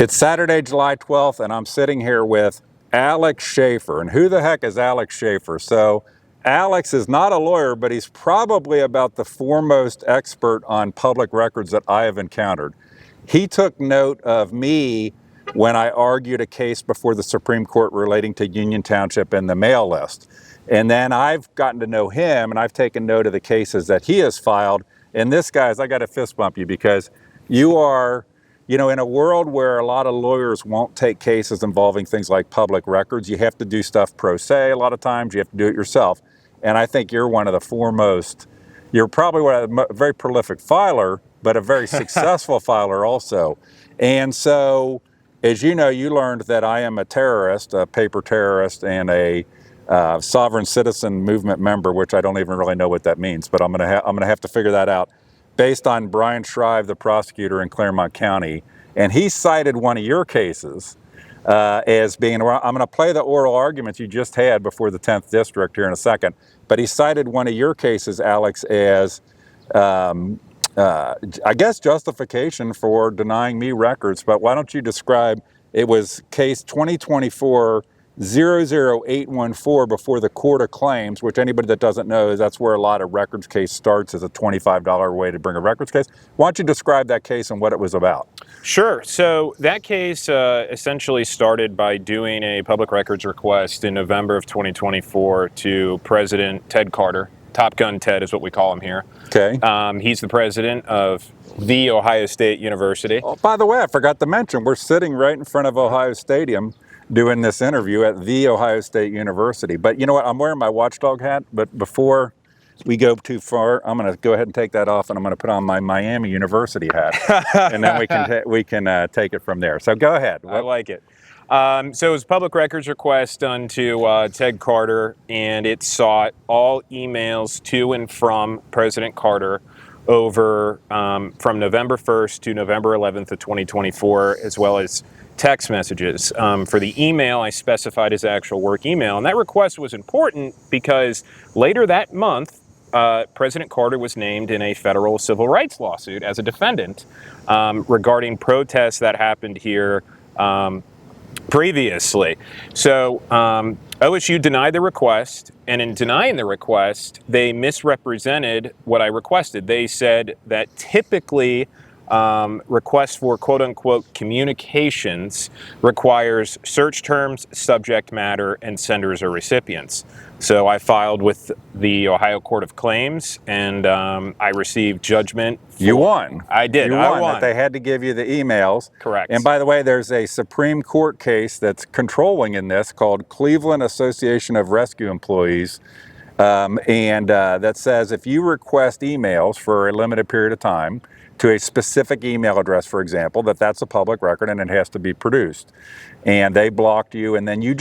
It's Saturday, July 12th, and I'm sitting here with Alex Schaffer. And who the heck is Alex Schaffer? So Alex is not a lawyer, but he's probably about the foremost expert on public records that I have encountered. He took note of me when I argued a case before the Supreme Court relating to Union Township and the mail list. And then I've gotten to know him, and I've taken note of the cases that he has filed. And this, guys, I got to fist bump you because you are, in a world where a lot of lawyers won't take cases involving things like public records, you have to do stuff pro se a lot of times. You have to do it yourself. And I think you're one of the foremost. You're probably a very prolific filer, but a very successful filer also. And so, as you know, you learned that I am a terrorist, a paper terrorist, and a sovereign citizen movement member, which I don't even really know what that means, but I'm gonna have to figure that out, based on Brian Shrive, the prosecutor in Claremont County. And he cited one of your cases as being, I'm going to play the oral arguments you just had before the 10th District here in a second, but he cited one of your cases, Alex, as, I guess, justification for denying me records. But why don't you describe, it was case 2024 00814 before the Court of Claims, which anybody that doesn't know is that's where a lot of records case starts, as a $25 way to bring a records case. Why don't you describe that case and what it was about? Sure. So that case essentially started by doing a public records request in November of 2024 to President Ted Carter. Top Gun Ted is what we call him here. Okay. He's the president of The Ohio State University. Oh, by the way, I forgot to mention, we're sitting right in front of Ohio Stadium doing this interview at The Ohio State University. But you know what? I'm wearing my watchdog hat, but before we go too far, I'm going to go ahead and take that off, and I'm going to put on my Miami University hat, and then we can take it from there. So go ahead. I like it. So it was a public records request done to Ted Carter, and it sought all emails to and from President Carter over from November 1st to November 11th of 2024, as well as text messages. For the email, I specified his actual work email, and that request was important because later that month, President Carter was named in a federal civil rights lawsuit as a defendant regarding protests that happened here previously. So OSU denied the request, and in denying the request, they misrepresented what I requested. They said that typically requests for quote-unquote communications requires search terms, subject matter, and senders or recipients. So I filed with the Ohio Court of Claims, and I received judgment. You won. I did. I won. That they had to give you the emails. Correct. And by the way, there's a Supreme Court case that's controlling in this called Cleveland Association of Rescue Employees. That says if you request emails for a limited period of time to a specific email address, for example, that's a public record and it has to be produced. And they blocked you, and then you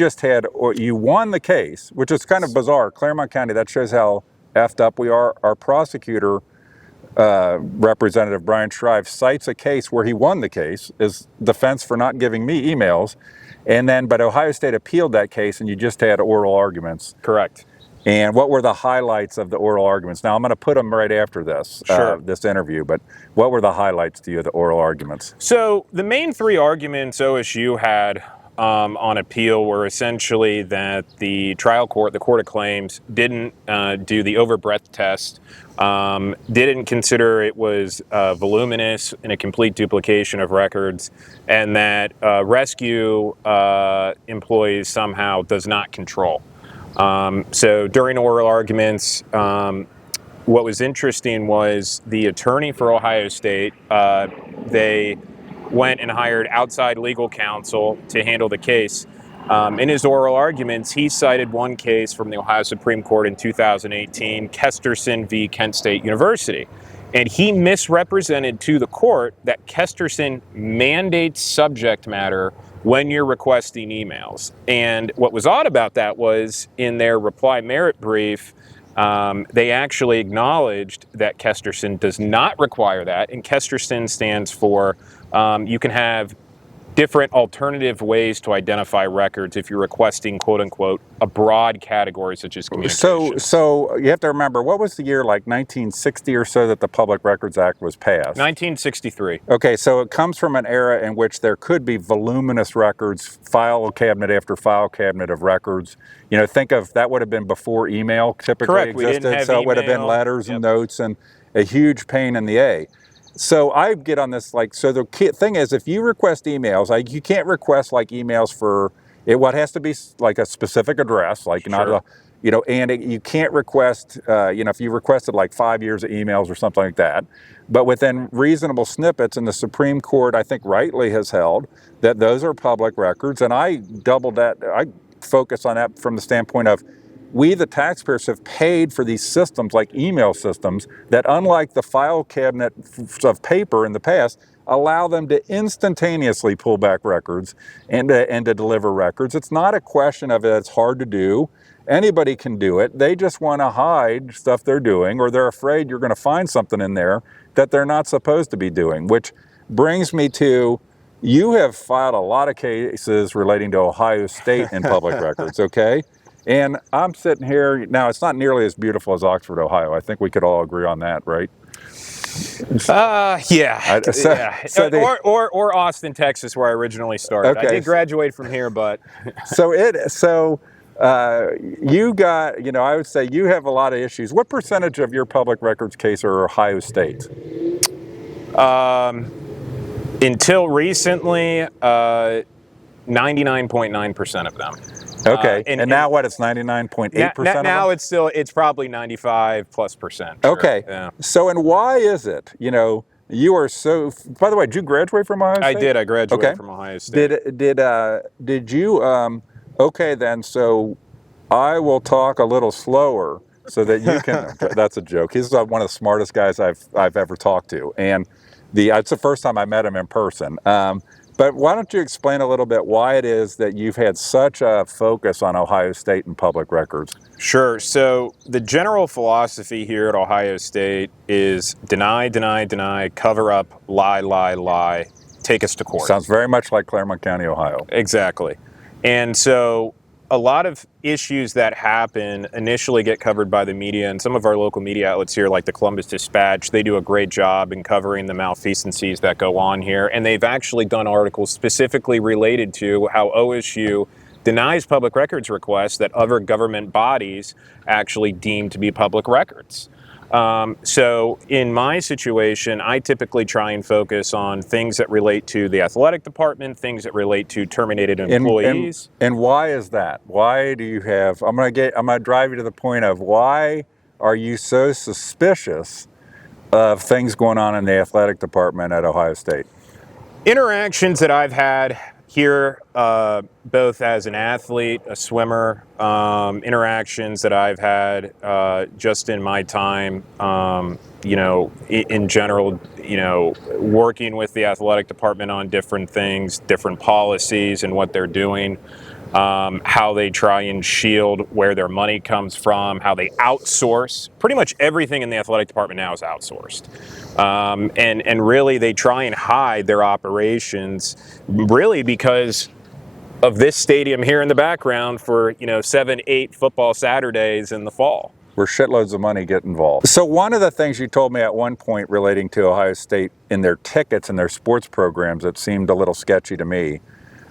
won the case, which is kind of bizarre. Claremont County, that shows how effed up we are. Our prosecutor, Representative Brian Shrive, cites a case where he won the case as defense for not giving me emails. But Ohio State appealed that case, and you just had oral arguments. Correct. And what were the highlights of the oral arguments? Now, I'm going to put them right after this, this interview, but what were the highlights to you of the oral arguments? So the main three arguments OSU had on appeal were essentially that the trial court, the Court of Claims, didn't do the overbreadth test, didn't consider it was voluminous and a complete duplication of records, and that rescue employees somehow does not control. So during oral arguments, what was interesting was the attorney for Ohio State, they went and hired outside legal counsel to handle the case. In his oral arguments, he cited one case from the Ohio Supreme Court in 2018, Kesterson v. Kent State University. And he misrepresented to the court that Kesterson mandates subject matter when you're requesting emails. And what was odd about that was in their reply merit brief, they actually acknowledged that Kesterson does not require that. And Kesterson stands for you can have different alternative ways to identify records if you're requesting, quote unquote, a broad category such as communications. So you have to remember, what was the year, like 1960 or so, that the Public Records Act was passed? 1963. Okay, so it comes from an era in which there could be voluminous records, file cabinet after file cabinet of records. You know, think of, that would have been before email typically Correct. We existed, didn't have so it would have been email. letters and Yep. notes and a huge pain in the A. So I get on this, like, so the thing is, if you request emails, like, you can't request like emails for it. What has to be like a specific address, like not Sure. a, you know, and you can't request, you know, if you requested like 5 years of emails or something like that, but within reasonable snippets. And the Supreme Court, I think, rightly has held that those are public records. And I doubled that. I focus on that from the standpoint of, we, the taxpayers, have paid for these systems, like email systems, that, unlike the file cabinet of paper in the past, allow them to instantaneously pull back records and to deliver records. It's not a question of it's hard to do. Anybody can do it. They just want to hide stuff they're doing, or they're afraid you're going to find something in there that they're not supposed to be doing, which brings me to, you have filed a lot of cases relating to Ohio State in public records, okay? And I'm sitting here, now it's not nearly as beautiful as Oxford, Ohio. I think we could all agree on that, right? Yeah. So or Austin, Texas, where I originally started. Okay. I did graduate from here, but you got, you know, I would say you have a lot of issues. What percentage of your public records case are Ohio State? until recently, 99.9% of them. Okay, and now what? It's 99.8%. Now it's probably 95+%. Sure. Okay, yeah. So, and why is it? You know, you are so. By the way, did you graduate from Ohio State? I did. I graduated from Ohio State. Did you? Okay, then. So, I will talk a little slower so that you can. That's a joke. He's one of the smartest guys I've ever talked to, and it's the first time I met him in person. But why don't you explain a little bit why it is that you've had such a focus on Ohio State and public records? Sure. So the general philosophy here at Ohio State is deny, deny, deny, cover up, lie, lie, lie, take us to court. Sounds very much like Claremont County, Ohio. Exactly. And so a lot of issues that happen initially get covered by the media, and some of our local media outlets here, like the Columbus Dispatch, they do a great job in covering the malfeasancies that go on here. And they've actually done articles specifically related to how OSU denies public records requests that other government bodies actually deem to be public records. So in my situation, I typically try and focus on things that relate to the athletic department, things that relate to terminated employees. And why is that? Why do you have, I'm going to drive you to the point of, why are you so suspicious of things going on in the athletic department at Ohio State? Interactions that I've had here, both as an athlete, a swimmer, interactions that I've had just in my time, in general, working with the athletic department on different things, different policies and what they're doing, how they try and shield where their money comes from, how they outsource. Pretty much everything in the athletic department now is outsourced. And really they try and hide their operations, really because of this stadium here in the background for 7-8 football Saturdays in the fall, where shitloads of money get involved. So one of the things you told me at one point relating to Ohio State in their tickets and their sports programs that seemed a little sketchy to me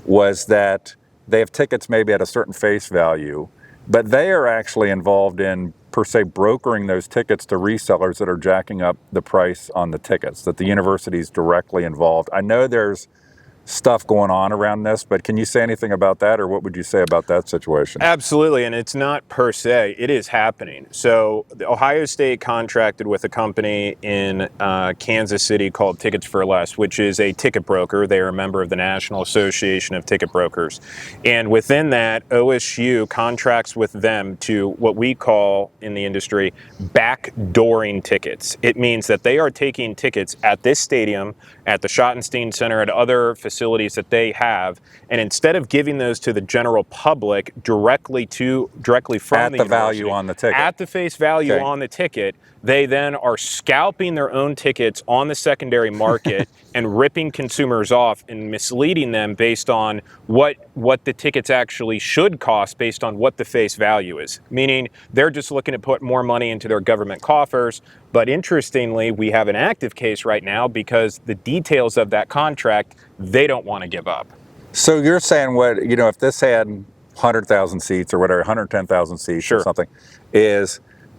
was that they have tickets maybe at a certain face value, but they are actually involved in, per se, brokering those tickets to resellers that are jacking up the price on the tickets, that the university is directly involved. I know there's stuff going on around this, but can you say anything about that, or what would you say about that situation? Absolutely, and it's not per se, it is happening. So the Ohio State contracted with a company in Kansas City called Tickets for Less, which is a ticket broker. They are a member of the National Association of Ticket Brokers. And within that, OSU contracts with them to what we call in the industry backdooring tickets. It means that they are taking tickets at this stadium, at the Schottenstein Center, at other facilities that they have, and instead of giving those to the general public directly from the value on the ticket, at the face value on the ticket, They then are scalping their own tickets on the secondary market and ripping consumers off and misleading them based on what the tickets actually should cost based on what the face value is. Meaning they're just looking to put more money into their government coffers. But interestingly, we have an active case right now because the details of that contract, they don't want to give up. So you're saying what, if this had 100,000 seats or whatever, 110,000 seats Sure. or something,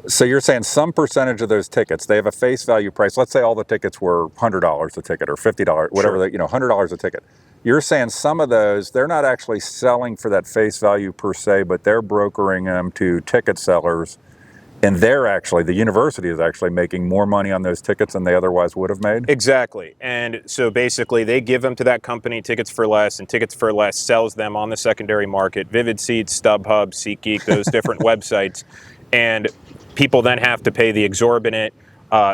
so you're saying some percentage of those tickets, they have a face value price. Let's say all the tickets were $100 a ticket or $50, whatever, Sure. $100 a ticket. You're saying some of those, they're not actually selling for that face value per se, but they're brokering them to ticket sellers. And the university is actually making more money on those tickets than they otherwise would have made? Exactly. And so basically they give them to that company, Tickets for Less, and Tickets for Less sells them on the secondary market, Vivid Seats, StubHub, SeatGeek, those different websites. And people then have to pay the exorbitant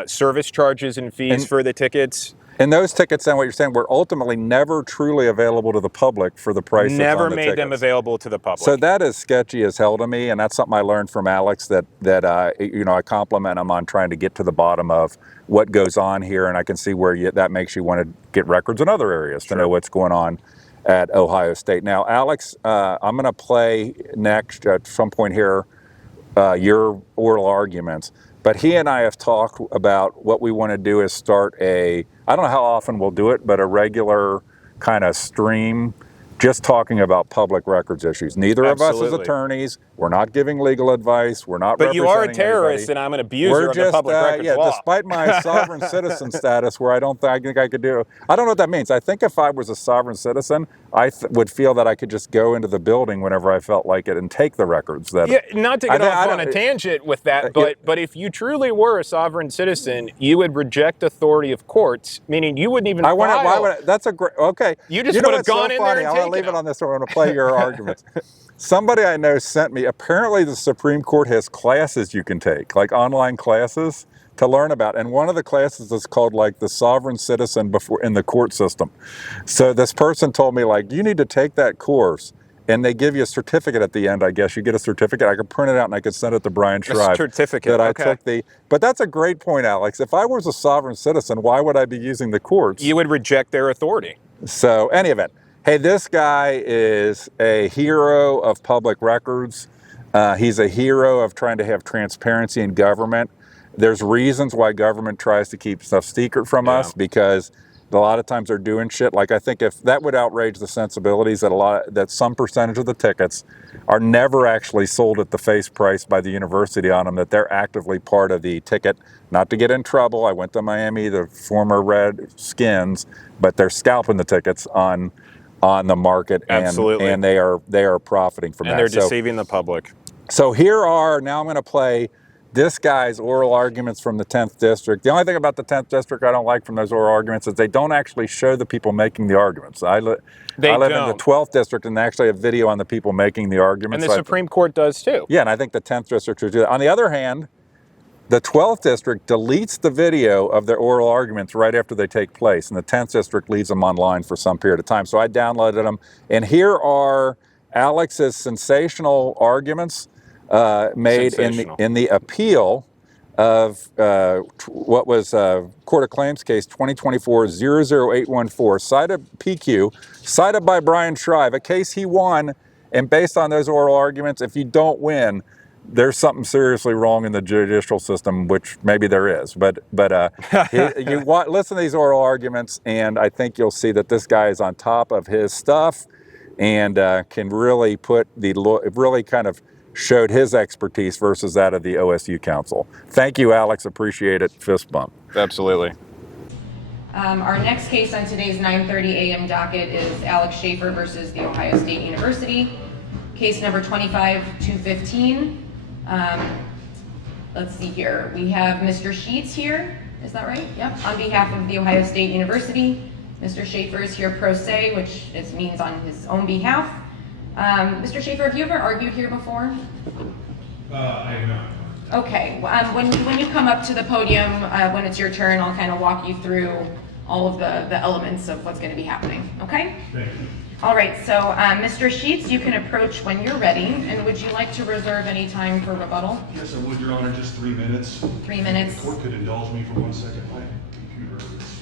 service charges and fees for the tickets. And those tickets, then what you're saying, were ultimately never truly available to the public for the price that's Never on the made tickets. them available to the public. So that is sketchy as hell to me, and that's something I learned from Alex that I compliment him on trying to get to the bottom of what goes on here, and I can see where that makes you want to get records in other areas to know what's going on at Ohio State. Now, Alex, I'm going to play next at some point here your oral arguments. But he and I have talked about what we want to do is start I don't know how often we'll do it, but a regular kind of stream just talking about public records issues. Neither of us is attorneys. We're not giving legal advice. We're not. But you are a anybody. terrorist, and I'm an abuser of the public records law. Despite my sovereign citizen status, where I think I could do. I don't know what that means. I think if I was a sovereign citizen, I would feel that I could just go into the building whenever I felt like it and take the records. Not to get off on a tangent with that, but if you truly were a sovereign citizen, you would reject authority of courts, meaning you wouldn't even file. That's a great. Okay. You just would have gone in there and I'm taken going to leave it on this. I'm going to play your arguments. Somebody I know sent me, apparently the Supreme Court has classes you can take, like online classes to learn about. And one of the classes is called like the sovereign citizen in the court system. So this person told me you need to take that course and they give you a certificate at the end, I guess. You get a certificate. I could print it out and I could send it to Brian Shrive. A certificate, I took but that's a great point, Alex. If I was a sovereign citizen, why would I be using the courts? You would reject their authority. So any event. Hey, this guy is a hero of public records. He's a hero of trying to have transparency in government. There's reasons why government tries to keep stuff secret from us because a lot of times they're doing shit. Like I think if that would outrage the sensibilities that some percentage of the tickets are never actually sold at the face price by the university on them, that they're actively part of the ticket. Not to get in trouble. I went to Miami, the former Redskins, but they're scalping the tickets on the market, Absolutely. and they are profiting from that. And they're deceiving the public. So now I'm going to play this guy's oral arguments from the 10th District. The only thing about the 10th District I don't like from those oral arguments is they don't actually show the people making the arguments. I live in the 12th District, and they actually have video on the people making the arguments. And the Supreme Court does too. Yeah, and I think the 10th District should do that. On the other hand, the 12th District deletes the video of their oral arguments right after they take place, and the 10th District leaves them online for some period of time. So I downloaded them, and here are Alex's sensational arguments made in the appeal of what was Court of Claims case 2024-00814, cited by Brian Shrive, a case he won, and based on those oral arguments, if you don't win, there's something seriously wrong in the judicial system, which maybe there is. But listen to these oral arguments, and I think you'll see that this guy is on top of his stuff and can really really kind of showed his expertise versus that of the OSU counsel. Thank you, Alex. Appreciate it. Fist bump. Absolutely. Our next case on today's 9:30 a.m. docket is Alex Schaffer versus the Ohio State University. Case number 25-215. Let's see here. We have Mr. Sheets here. Is that right? Yep. On behalf of the Ohio State University. Mr. Schaffer is here pro se, which means on his own behalf. Mr. Schaffer, have you ever argued here before? I have not. Okay. When you come up to the podium, when it's your turn, I'll kind of walk you through all of the elements of what's going to be happening. Okay? Thank you. All right, so Mr. Sheets, you can approach when you're ready. And would you like to reserve any time for rebuttal? Yes, I would, Your Honor, just 3 minutes. 3 minutes. The court could indulge me for 1 second. My computer is,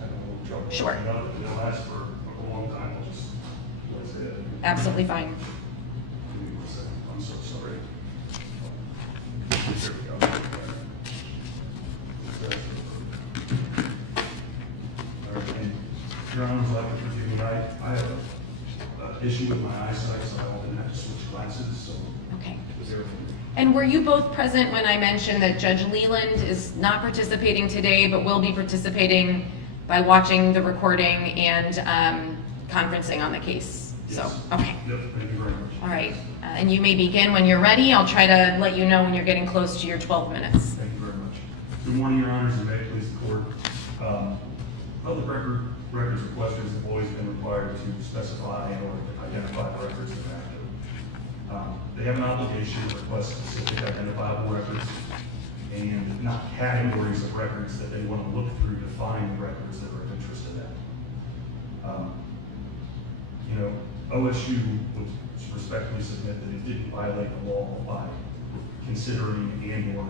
I don't know, trouble. Sure. It'll last for a long time. I'll just, let's say it. Absolutely fine. Give me 1 second. I'm so sorry. There we go. All right, and Your Honor, would like to forgive me. I have an issue with my eyesight, so I often have to switch glasses, so. Okay. Is there And were you both present when I mentioned that Judge Leland is not participating today, but will be participating by watching the recording and conferencing on the case? Yes. So, okay. Yep, thank you very much. All right. And you may begin when you're ready. I'll try to let you know when you're getting close to your 12 minutes. Thank you very much. Good morning, Your Honors, and may it please the court. Public records requesters have always been required to specify or identify the records that they have to. They have an obligation to request specific identifiable records and not categories of records that they want to look through to find the records that are of interest to them. OSU would respectfully submit that it didn't violate the law by considering and/or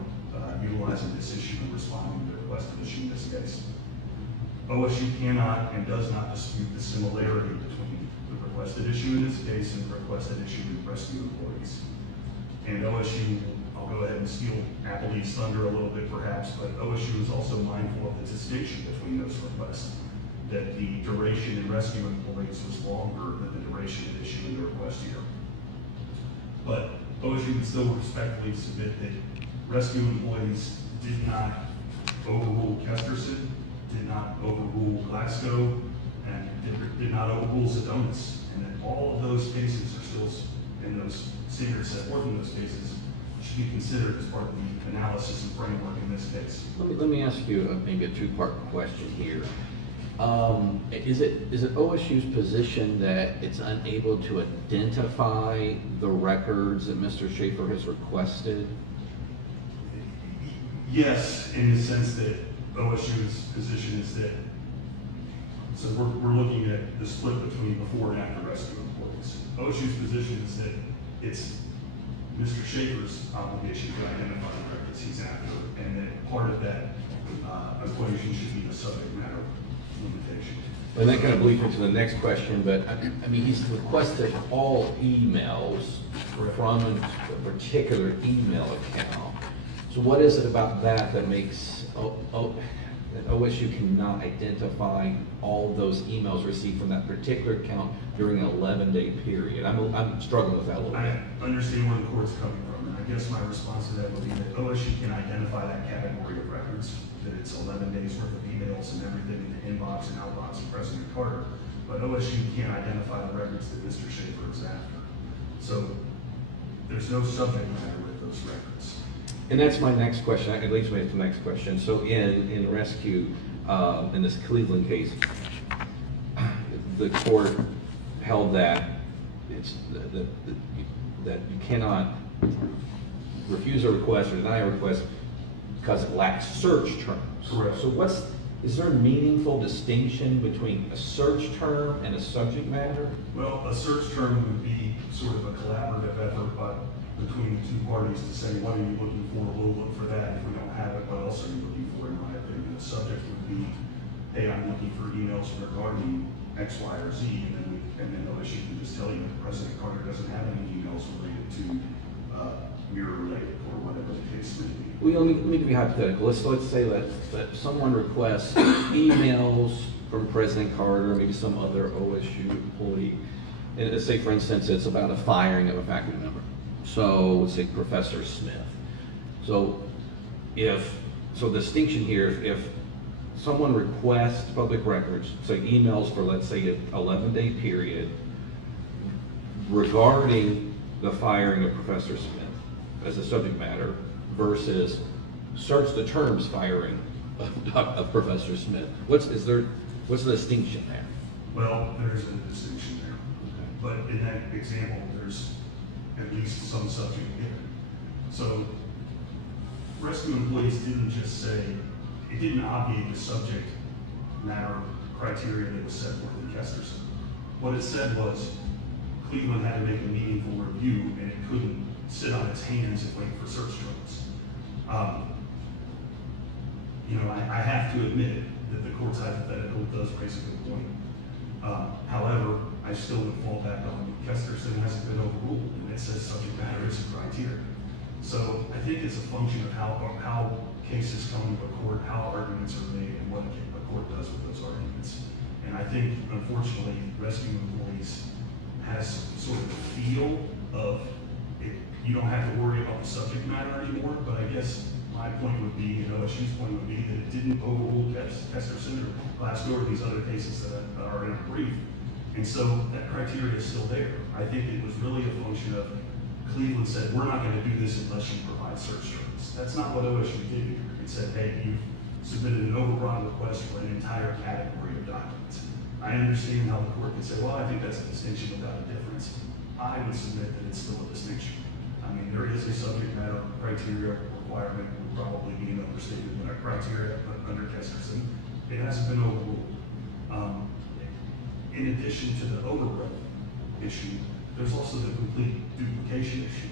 utilizing this issue and responding to the requested issue in this case. OSU cannot and does not dispute the similarity between the requested issue in this case and the requested issue with rescue employees. And OSU, I'll go ahead and steal Applebee's thunder a little bit perhaps, but OSU is also mindful of the distinction between those requests, that the duration in rescue employees was longer than the duration at issue in the request here. But OSU would still respectfully submit that rescue employees did not overrule Kesterson, did not overrule Glasgow, and did not overrule Sedonis, and that all of those cases are still, in those standards set forth in those cases, should be considered as part of the analysis and framework in this case. Let me ask you maybe a two-part question here. Is it OSU's position that it's unable to identify the records that Mr. Schaffer has requested? Yes, in the sense that OSU's position is that, so we're looking at the split between before and after rescue employees. OSU's position is that it's Mr. Schaffer's obligation to identify the records he's after, and that part of that equation should be the subject matter limitation. And that kind of leads into the next question, but I mean, he's requested all emails from a particular email account. So what is it about that makes that OSU cannot identify all those emails received from that particular account during an 11-day period? I'm struggling with that a little bit. I understand where the court's coming from, and I guess my response to that would be that OSU can identify that category of records, that it's 11 days worth of emails and everything in the inbox and outbox of President Carter, but OSU can't identify the records that Mr. Schaffer is after. So there's no subject matter with those records. And that's my next question. That leads me to the next question. So in rescue, in this Cleveland case, the court held that it's that you cannot refuse a request or deny a request because it lacks search terms. Correct. So is there a meaningful distinction between a search term and a subject matter? Well, a search term would be sort of a collaborative effort between the two parties to say, what are you looking for? We'll look for that. If we don't have it, what else are you looking for? In my opinion, the subject would be, hey, I'm looking for emails regarding X, Y, or Z, and then OSU can just tell you that President Carter doesn't have any emails related to mirror related or whatever the case may be. Well, let me be hypothetical. Let's say that someone requests emails from President Carter, maybe some other OSU employee, and let's say, for instance, it's about a firing of a faculty member. So let's say Professor Smith. So the distinction here, if someone requests public records, say emails for, let's say, an 11-day period regarding the firing of Professor Smith as a subject matter versus search the terms firing of Professor Smith, what's the distinction there? Well, there's a distinction there. Okay. But in that example, there's at least some subject given. So rescue employees didn't just say, it didn't obviate the subject matter criteria that was set forth in Kesterson. What it said was Cleveland had to make a meaningful review and it couldn't sit on its hands and wait for search terms. You know, I have to admit that the court's hypothetical does raise a good point. However, I still would fall back on Kesterson hasn't been overruled, and it says subject matter is a criteria. So I think it's a function of how cases come to a court, how arguments are made, and what a court does with those arguments. And I think, unfortunately, rescue employees has sort of the feel of it, you don't have to worry about the subject matter anymore, but I guess my point would be, and OSU's point would be, that it didn't overrule Kesterson or Glasgow or these other cases that are in a brief. And so that criteria is still there. I think it was really a function of Cleveland said, we're not going to do this unless you provide search terms. That's not what OSU did here. It said, hey, you've submitted an overbroad request for an entire category of documents. I understand how the court could say, well, I think that's a distinction without a difference. I would submit that it's still a distinction. I mean, there is a subject matter criteria requirement, would probably be an overstatement, but our criteria under Kesterson, it hasn't been overruled. In addition to the overbreadth issue, there's also the complete duplication issue.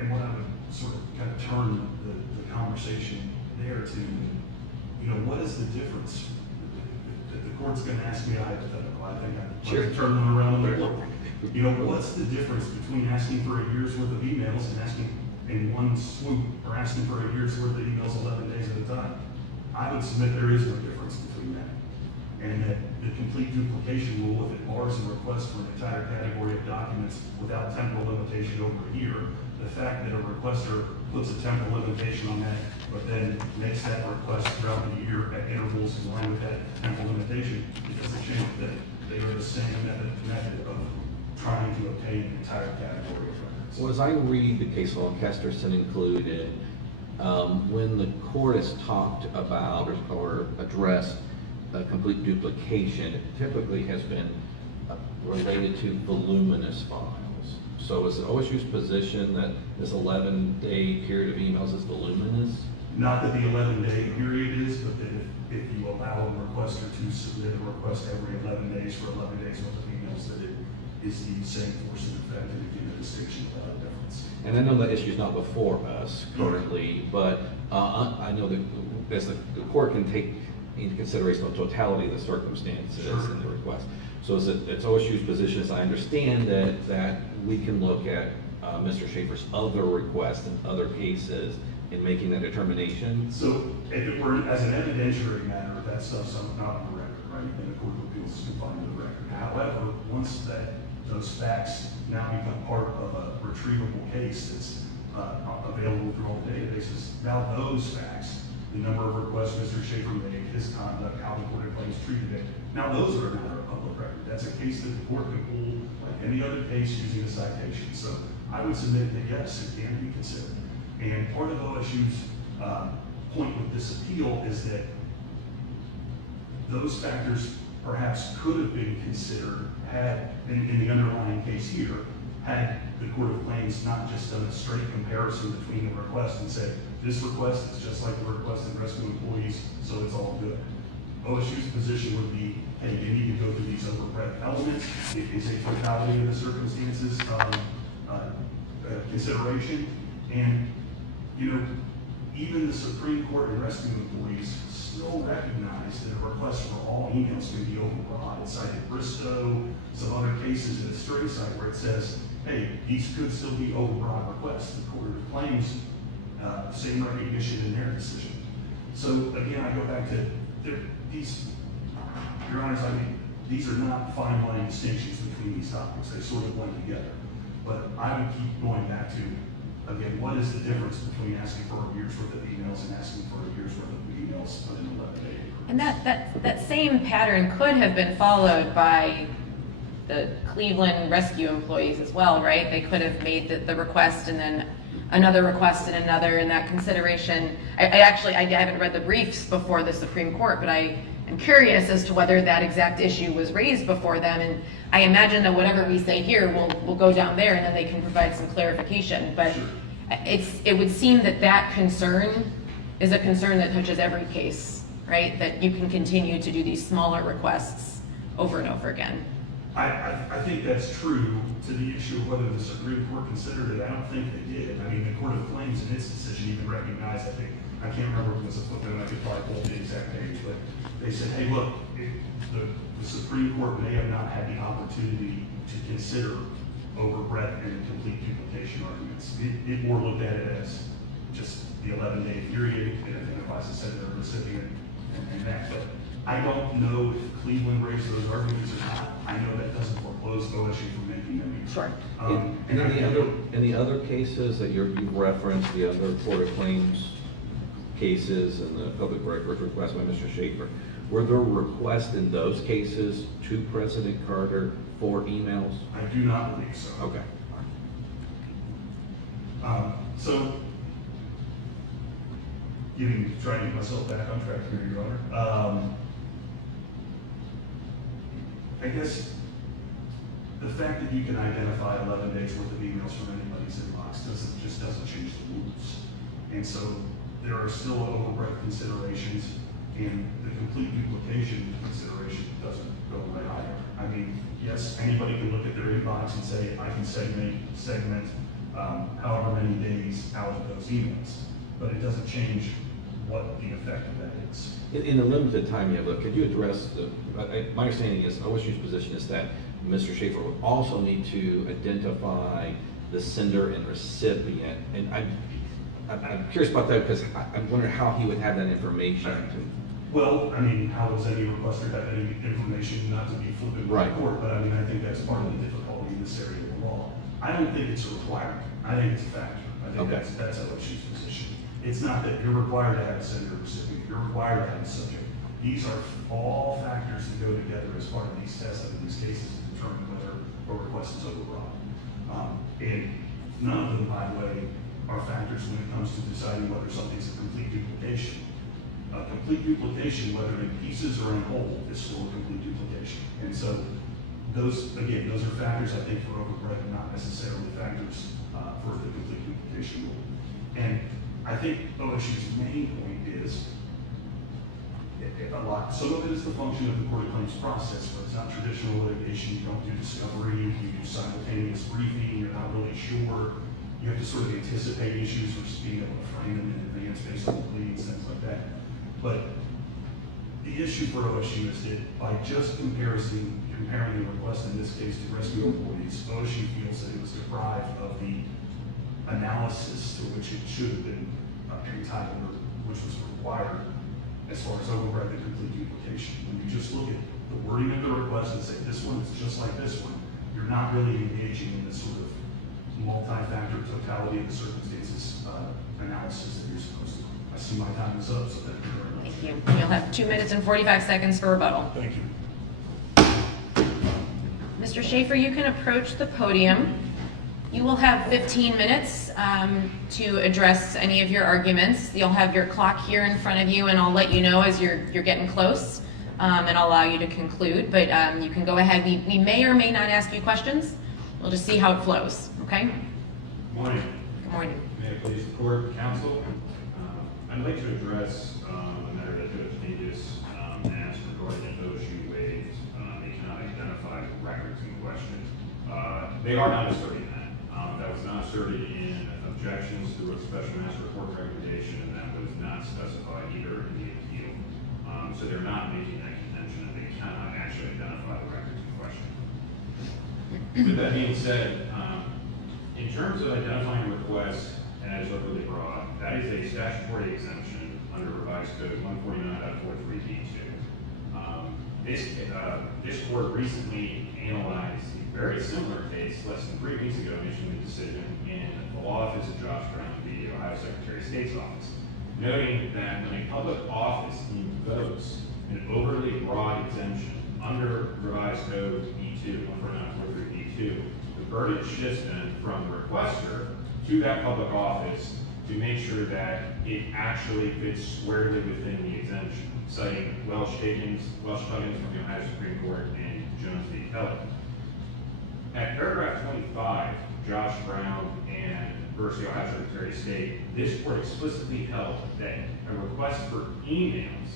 And what I would sort of kind of turn the conversation there to, you know, what is the difference? The court's going to ask me a hypothetical. I think I should turn them around a little. You know, what's the difference between asking for a year's worth of emails and asking in one swoop, or asking for a year's worth of emails 11 days at a time? I would submit there is no difference between that. And that the complete duplication rule, if it bars a request for an entire category of documents without temporal limitation over a year, the fact that a requester puts a temporal limitation on that, but then makes that request throughout the year at intervals in line with that temporal limitation, it doesn't change that they are the same method of trying to obtain an entire category of records. Well, as I read the case law, Kesterson included, when the court has talked about or addressed complete duplication, it typically has been related to voluminous files. So is it OSU's position that this 11-day period of emails is voluminous? Not that the 11-day period is, but that if you allow a requester to submit a request every 11 days for 11 days worth of emails, that it is the same force and effect and again a distinction without a difference. And I know that issue is not before us currently, but I know that as the court can take into consideration the totality of the circumstances in the request. So it's OSU's position, as I understand that we can look at Mr. Schaffer's other requests and other cases in making that determination. So if it were as an evidentiary matter, that stuff's not on the record, right? And the Court of Appeals is confined to the record. However, once those facts now become part of a retrievable case that's available through all the databases, now those facts, the number of requests Mr. Schaffer made, his conduct, how the Court of Claims treated it, now those are a matter of public record. That's a case that the court can hold like any other case using a citation. So I would submit that yes, it can be considered. And part of OSU's point with this appeal is that those factors perhaps could have been considered had, in the underlying case here, had the Court of Claims not just done a straight comparison between the request and said, this request is just like the request in rescue employees, so it's all good. OSU's position would be, hey, you need to go through these overbreadth elements. It is a totality of the circumstances consideration. And, you know, even the Supreme Court and rescue employees still recognize that a request for all emails can be overbroad. It cited Bristow, some other cases in the Stray site where it says, hey, these could still be overbroad requests. The Court of Claims, same recognition in their decision. So again, I go back to these, Your Honors, I mean, these are not fine line distinctions between these topics. They sort of blend together. But I would keep going back to, again, what is the difference between asking for a year's worth of emails and asking for a year's worth of emails on an 11-day? And that same pattern could have been followed by the Cleveland rescue employees as well, right? They could have made the request and then another request and another, and that consideration. I haven't read the briefs before the Supreme Court, but I am curious as to whether that exact issue was raised before them. And I imagine that whatever we say here will go down there, and then they can provide some clarification. But it would seem that concern is a concern that touches every case, right? That you can continue to do these smaller requests over and over again. I think that's true to the issue of whether the Supreme Court considered it. I don't think they did. I mean, the Court of Claims in its decision even recognized, I can't remember if it was a footnote, I could probably pull the exact page, but they said, hey, look, the Supreme Court may have not had the opportunity to consider overbreadth and complete duplication arguments. It more looked at it as just the 11-day period, it identifies the sender recipient and that. But I don't know if Cleveland raised those arguments or not. I know that doesn't foreclose OSU from making them. Sure. In the other cases that you've referenced, the other Court of Claims cases and the public records request by Mr. Schaffer, were there requests in those cases to President Carter for emails? I do not believe so. Okay. So, trying to get myself back on track here, Your Honor. I guess the fact that you can identify 11 days worth of emails from anybody's inbox just doesn't change the rules. And so there are still overbreadth considerations, and the complete duplication consideration doesn't go away either. I mean, yes, anybody can look at their inbox and say, I can segment however many days out of those emails, but it doesn't change what the effect of that is. In the limited time you have left, could you address my understanding is OSU's position is that Mr. Schaffer would also need to identify the sender and recipient, and I'm curious about that because I'm wondering how he would have that information. Well, I mean, how does any requester have any information, not to be flippant by court, but I mean, I think that's part of the difficulty in this area of the law. I don't think it's a requirement. I think it's a factor. I think that's OSU's position. It's not that you're required to have a sender or recipient. You're required to have a subject. These are all factors that go together as part of these tests and these cases to determine whether a request is overbroad. And none of them, by the way, are factors when it comes to deciding whether something's a complete duplication. A complete duplication, whether in pieces or in whole, is still a complete duplication. And so those are factors, I think, for overbreadth, not necessarily factors for the complete duplication rule. And I think OSU's main point is, some of it is the function of the Court of Claims process, but it's not traditional litigation. You don't do discovery, you do simultaneous briefing, you're not really sure. You have to sort of anticipate issues versus being able to frame them in advance based on the pleadings, things like that. But the issue for OSU is that by just comparing the request in this case to rescue employees, OSU feels that it was deprived of the analysis to which it should have been entitled, or which was required as far as overbreadth and complete duplication. When you just look at the wording of the request and say this one is just like this one, you're not really engaging in this sort of multi-factor totality of the circumstances analysis that you're supposed to. I see my time is up, so thank you very much. Thank you. You'll have 2 minutes and 45 seconds for rebuttal. Thank you. Mr. Schaffer, you can approach the podium. You will have 15 minutes to address any of your arguments. You'll have your clock here in front of you, and I'll let you know as you're getting close, and I'll allow you to conclude. But you can go ahead. We may or may not ask you questions. We'll just see how it flows. Okay? Good morning. Good morning. May it please the court, counsel. I'd like to address a matter that Judge Nichols asked regarding an OSU waived. They cannot identify the records in question. They are not asserting that. That was not asserted in objections to a special master report recommendation, and that was not specified either in the appeal. So they're not making that contention that they cannot actually identify the records in question. With that being said, in terms of identifying requests as overly broad, that is a statutory exemption under Revised Code 149.43b2. This court recently analyzed a very similar case less than 3 weeks ago, issuing a decision in the law office of Josh Brown, the Ohio Secretary of State's office, noting that when a public office invokes an overly broad exemption under Revised Code B2, 149.43b2, the burden shifts then from the requester to that public office to make sure that it actually fits squarely within the exemption, citing Welsh-Huggins from the Ohio Supreme Court and Jones v. Kelly. At paragraph 25, Josh Brown and versus the Ohio Secretary of State, this court explicitly held that a request for emails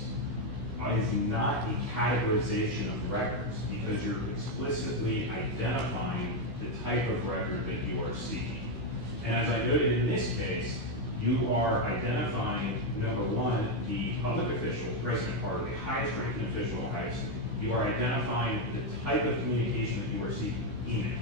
is not a categorization of records, because you're explicitly identifying the type of record that you are seeking. And as I noted in this case, you are identifying, number one, the public official, President Carter, the highest ranking official of Ohio State. You are identifying the type of communication that you are seeking, emails.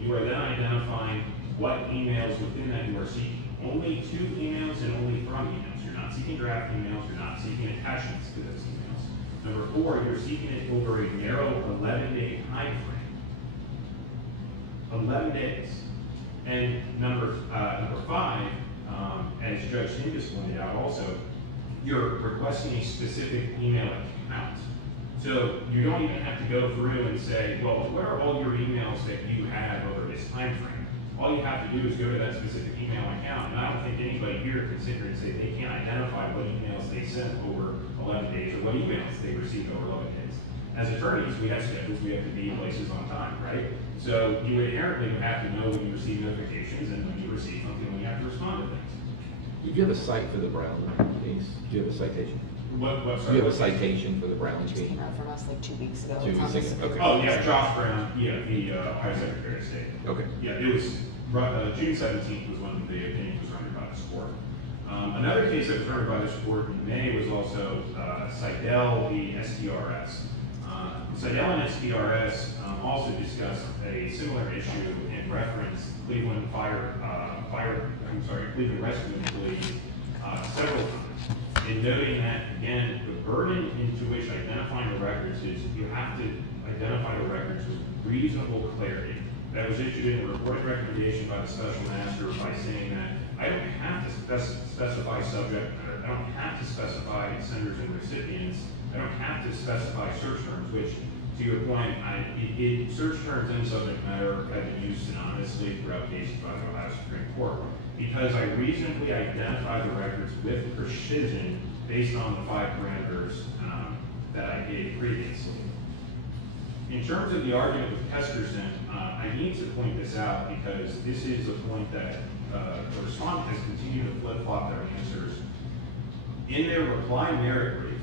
You are then identifying what emails within that you are seeking. Only to emails and only from emails. You're not seeking draft emails, you're not seeking attachments to those emails. Number four, you're seeking it over a narrow 11-day time frame. 11 days. And number five, as Judge Hicks pointed out also, you're requesting a specific email account. So you don't even have to go through and say, well, where are all your emails that you have over this time frame? All you have to do is go to that specific email account. And I don't think anybody here can sit here and say they can't identify what emails they sent over 11 days or what emails they received over 11 days. As attorneys, we have schedules, we have to be places on time, right? So you inherently have to know when you receive notifications and when you receive something, when you have to respond to things. Do you have a cite for the Brown case? Do you have a citation? What, Do you have a citation for the Brown It just case? came out from us like 2 weeks ago. 2 It's on weeks the ago, okay. Oh, yeah, Josh Brown, yeah, the Ohio Secretary of State. Okay. Yeah, it was, June 17th was when the opinion was rendered by this court. Another case that was rendered by this court in May was also cited the STRS. Cited and STRS also discussed a similar issue in reference Cleveland Cleveland Rescue Employees several times. In noting that, again, the burden into which identifying the records is you have to identify the records with reasonable clarity. That was issued in a reporting recommendation by the special master by saying that I don't have to specify subject matter, I don't have to specify senders and recipients, I don't have to specify search terms, which, to your point, search terms and subject matter have been used synonymously throughout cases by the Ohio Supreme Court. Because I reasonably identify the records with precision based on the 5 parameters that I gave previously. In terms of the argument with Kesterson, I need to point this out because this is a point that the respondent has continued to flip-flop their answers. In their reply merit brief,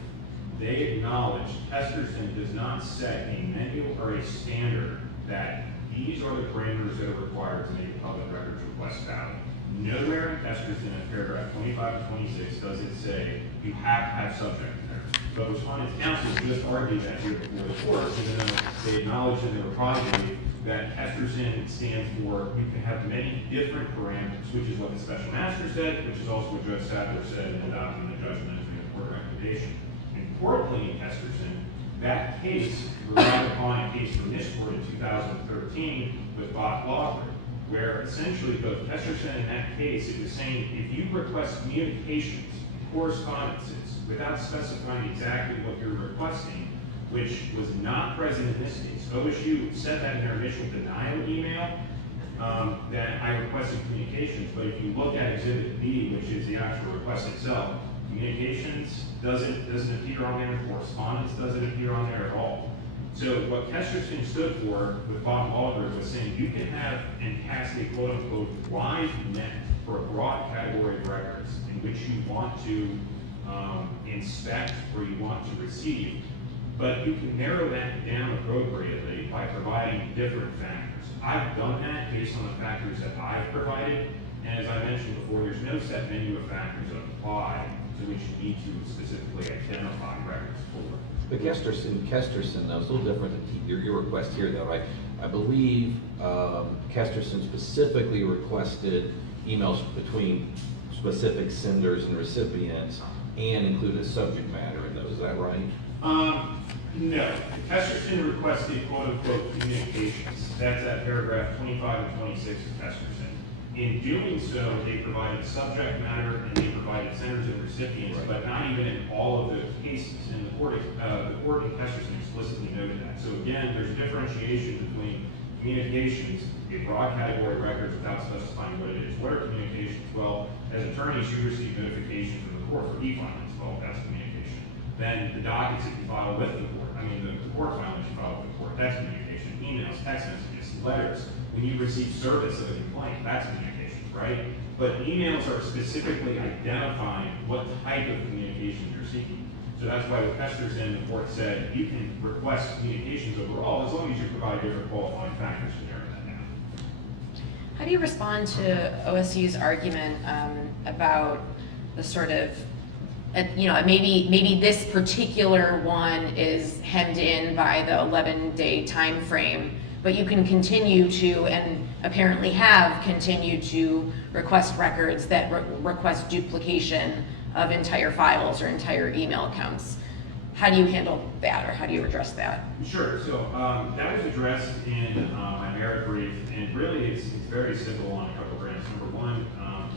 they acknowledge Kesterson does not set a manual or a standard that these are the parameters that are required to make a public records request valid. Nowhere in Kesterson in paragraph 25 to 26 does it say you have to have subject matter. But respondent's counsel just argued that here before the court, even though they acknowledged in their reply brief that Kesterson stands for you can have many different parameters, which is what the special master said, which is also what Judge Sadler said in adopting the judgment as the court recommendation. Importantly in Kesterson, that case relied upon a case from this court in 2013 with Bob Lawford, where essentially both Kesterson and that case, it was saying if you request communications, correspondences, without specifying exactly what you're requesting, which was not present in this case. OSU said that in their initial denial email, that I requested communications, but if you look at Exhibit B, which is the actual request itself, communications doesn't appear on there, correspondence doesn't appear on there at all. So what Kesterson stood for with Bob Lawford was saying you can have and cast a quote-unquote wide net for a broad category of records in which you want to inspect or you want to receive, but you can narrow that down appropriately by providing different factors. I've done that based on the factors that I've provided, and as I mentioned before, there's no set menu of factors that apply to which you need to specifically identify records for. But Kesterson, though, it's a little different than your request here, though, right? I believe Kesterson specifically requested emails between specific senders and recipients and included subject matter in those. Is that right? No. Kesterson requested quote-unquote communications. That's at paragraph 25 and 26 of Kesterson. In doing so, they provided subject matter and they provided senders and recipients, right, but not even in all of those cases. And the court in Kesterson explicitly noted that. So again, there's a differentiation between communications, a broad category of records without specifying what it is. What are communications? Well, as attorneys, you receive notification from the court for e-filings. Well, that's communication. Then the dockets that you file with the court, the court filings you file with the court, that's communication. Emails, text messages, letters. When you receive service of a complaint, that's communications, right? But emails are specifically identifying what type of communications you're seeking. So that's why requesters in the court said you can request communications overall as long as you provide different qualifying factors to narrow that down. How do you respond to OSU's argument about the sort of, maybe this particular one is hemmed in by the 11-day time frame, but you can continue to, and apparently have continued to, request records that request duplication of entire files or entire email accounts? How do you handle that, or how do you address that? Sure. So that was addressed in my merit brief, and really it's very simple on a couple of grounds. Number one,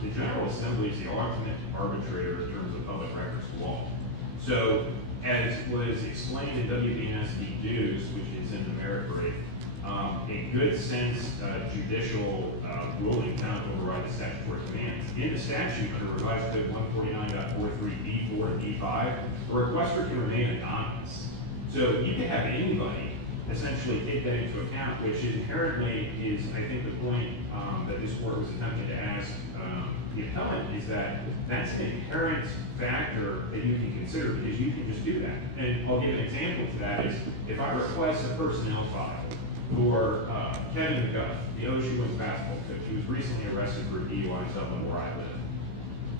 the General Assembly is the ultimate arbitrator in terms of public records law. So as was explained in WBNS v. Dues, which is in the merit brief, a good sense judicial ruling cannot override the statutory commands. In the statute, under Revised Code 149.43b4 and b5, the requester can remain anonymous. So you can have anybody essentially take that into account, which inherently is, I think, the point that this court was attempting to ask the appellant, is that that's an inherent factor that you can consider because you can just do that. And I'll give an example to that is, if I request a personnel file for Kevin McGuff, the OSU women's basketball coach, who was recently arrested for DUI in Dublin, where I live.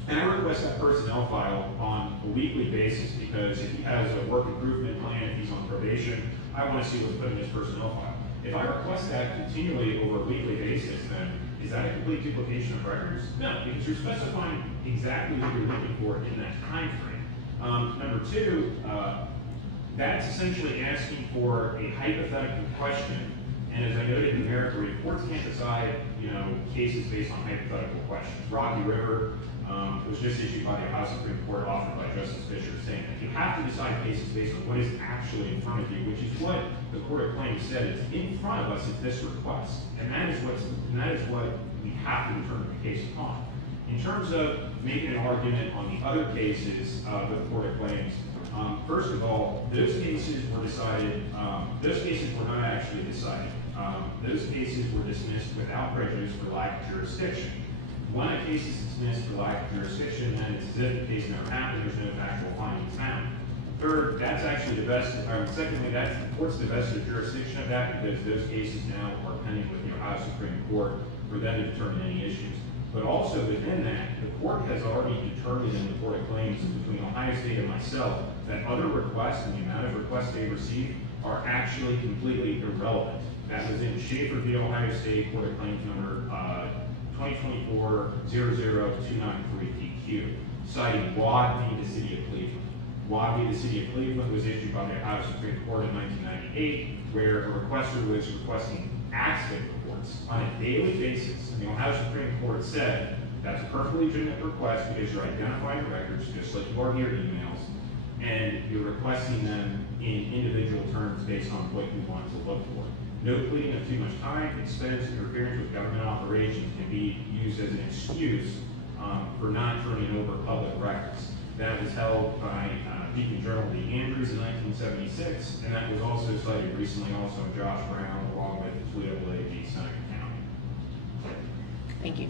And I request that personnel file on a weekly basis because if he has a work improvement plan, if he's on probation, I want to see what's put in his personnel file. If I request that continually over a weekly basis, then is that a complete duplication of records? No, because you're specifying exactly what you're looking for in that time frame. Number two, that's essentially asking for a hypothetical question. And as I noted in the merit brief, courts can't decide, cases based on hypothetical questions. Rocky River was just issued by the Ohio Supreme Court, authored by Justice Fisher, saying that you have to decide cases based on what is actually in front of you, which is what the Court of Claims said is in front of us is this request, and that is what we have to determine the case upon. In terms of making an argument on the other cases with the Court of Claims, first of all, those cases were decided. Those cases were not actually decided. Those cases were dismissed without prejudice for lack of jurisdiction. When a case is dismissed for lack of jurisdiction, then it's as if the case never happened. There's no factual findings found. Third, that's actually divested. Secondly, that's the court's divested of jurisdiction of that because those cases now are pending with the Ohio Supreme Court for them to determine any issues. But also within that, the court has already determined in the Court of Claims between Ohio State and myself that other requests and the amount of requests they receive are actually completely irrelevant. That was in Schaffer v. Ohio State, Court of Claims number 2024-00293-PQ, citing Watt v. the City of Cleveland. Watt v. the City of Cleveland was issued by the Ohio Supreme Court in 1998, where a requester was requesting accident reports on a daily basis, and the Ohio Supreme Court said that's a perfectly legitimate request because you're identifying the records just like you are in your emails, and you're requesting them in individual terms based on what you want to look for. No pleading of too much time, expense, interference with government operations can be used as an excuse for not turning over public records. That was held by Beacon Journal v. Andrews in 1976, and that was also cited recently also in Josh Brown along with Toledo v. Seneca County. Thank you.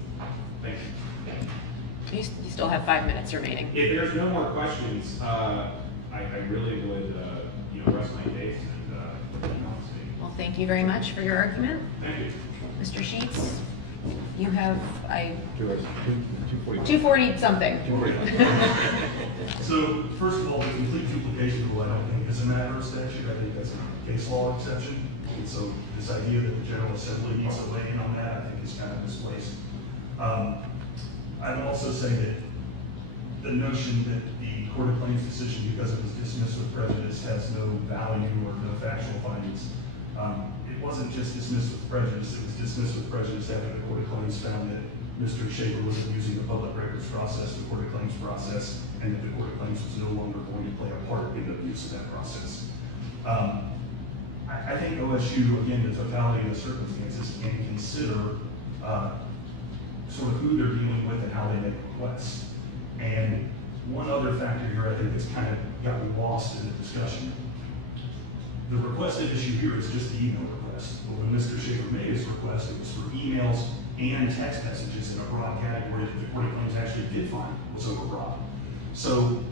Thank you. You still have 5 minutes remaining. If there's no more questions, I really would rest my case and see. Well, thank you very much for your argument. Thank you. Mr. Sheets, you have 240. 240 something. So, first of all, the complete duplication rule, I don't think is a matter of statute. I think that's a case law exception. And so, this idea that the General Assembly needs to weigh in on that, I think is kind of misplaced. I would also say that the notion that the Court of Claims decision, because it was dismissed with prejudice, has no value or no factual findings. It wasn't just dismissed with prejudice, it was dismissed with prejudice after the Court of Claims found that Mr. Schaffer was abusing the public records process, the Court of Claims process, and that the Court of Claims was no longer going to play a part in the abuse of that process. I think OSU, again, the totality of the circumstances, can consider sort of who they're dealing with and how they make requests. And one other factor here I think that's kind of gotten lost in the discussion. The requested issue here is just the email request. But when Mr. Schaffer made his request, it was for emails and text messages in a broad category that the Court of Claims actually did find was overbroad. So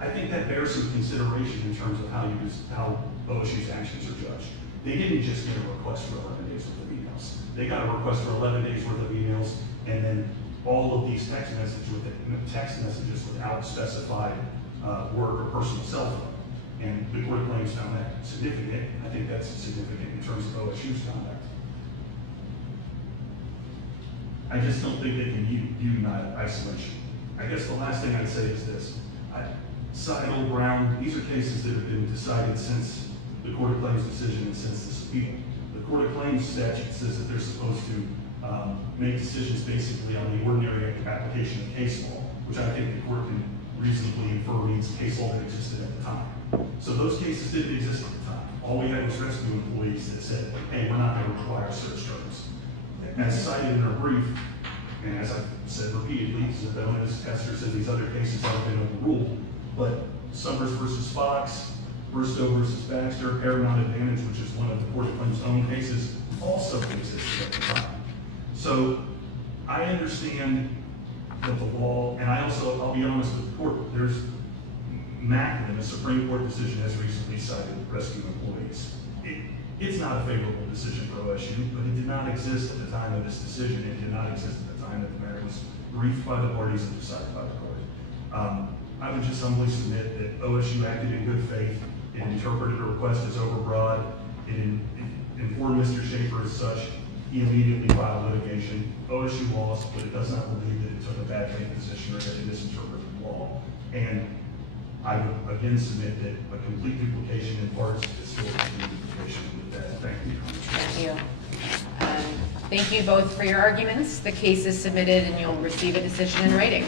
I I think that bears some consideration in terms of how OSU's actions are judged. They didn't just get a request for 11 days worth of emails. They got a request for 11 days worth of emails, and then all of these text messages without specified work or personal cell phone. And the Court of Claims found that significant. I think that's significant in terms of OSU's conduct. I just don't think they can view not isolation. I guess the last thing I'd say is this. Cited, Brown, these are cases that have been decided since the Court of Claims decision and since this appeal. The Court of Claims statute says that they're supposed to make decisions basically on the ordinary application of case law, which I think the court can reasonably infer means case law that existed at the time. So those cases didn't exist at the time. All we had was rescue employees that said, hey, we're not going to require search terms. As cited in our brief, and as I've said repeatedly, Zebelis, Esther said these other cases haven't been overruled, but Summers versus Fox, Bristow versus Baxter, Paramount Advantage, which is one of the Court of Claims' own cases, also existed at the time. So I understand that the law, and I'll be honest with the court, there's Macklin, a Supreme Court decision has recently cited rescue employees. It's not a favorable decision for OSU, but it did not exist at the time of this decision. It did not exist at the time that the matter was briefed by the parties and decided by the court. I would just humbly submit that OSU acted in good faith. It interpreted a request as overbroad. It informed Mr. Schaffer as such. He immediately filed litigation. OSU lost, but it does not believe that it took a bad faith position or that it misinterpreted the law. And I would again submit that a complete duplication in parts is still a complete duplication. With that, thank you. Thank you. Thank you both for your arguments. The case is submitted and you'll receive a decision in writing.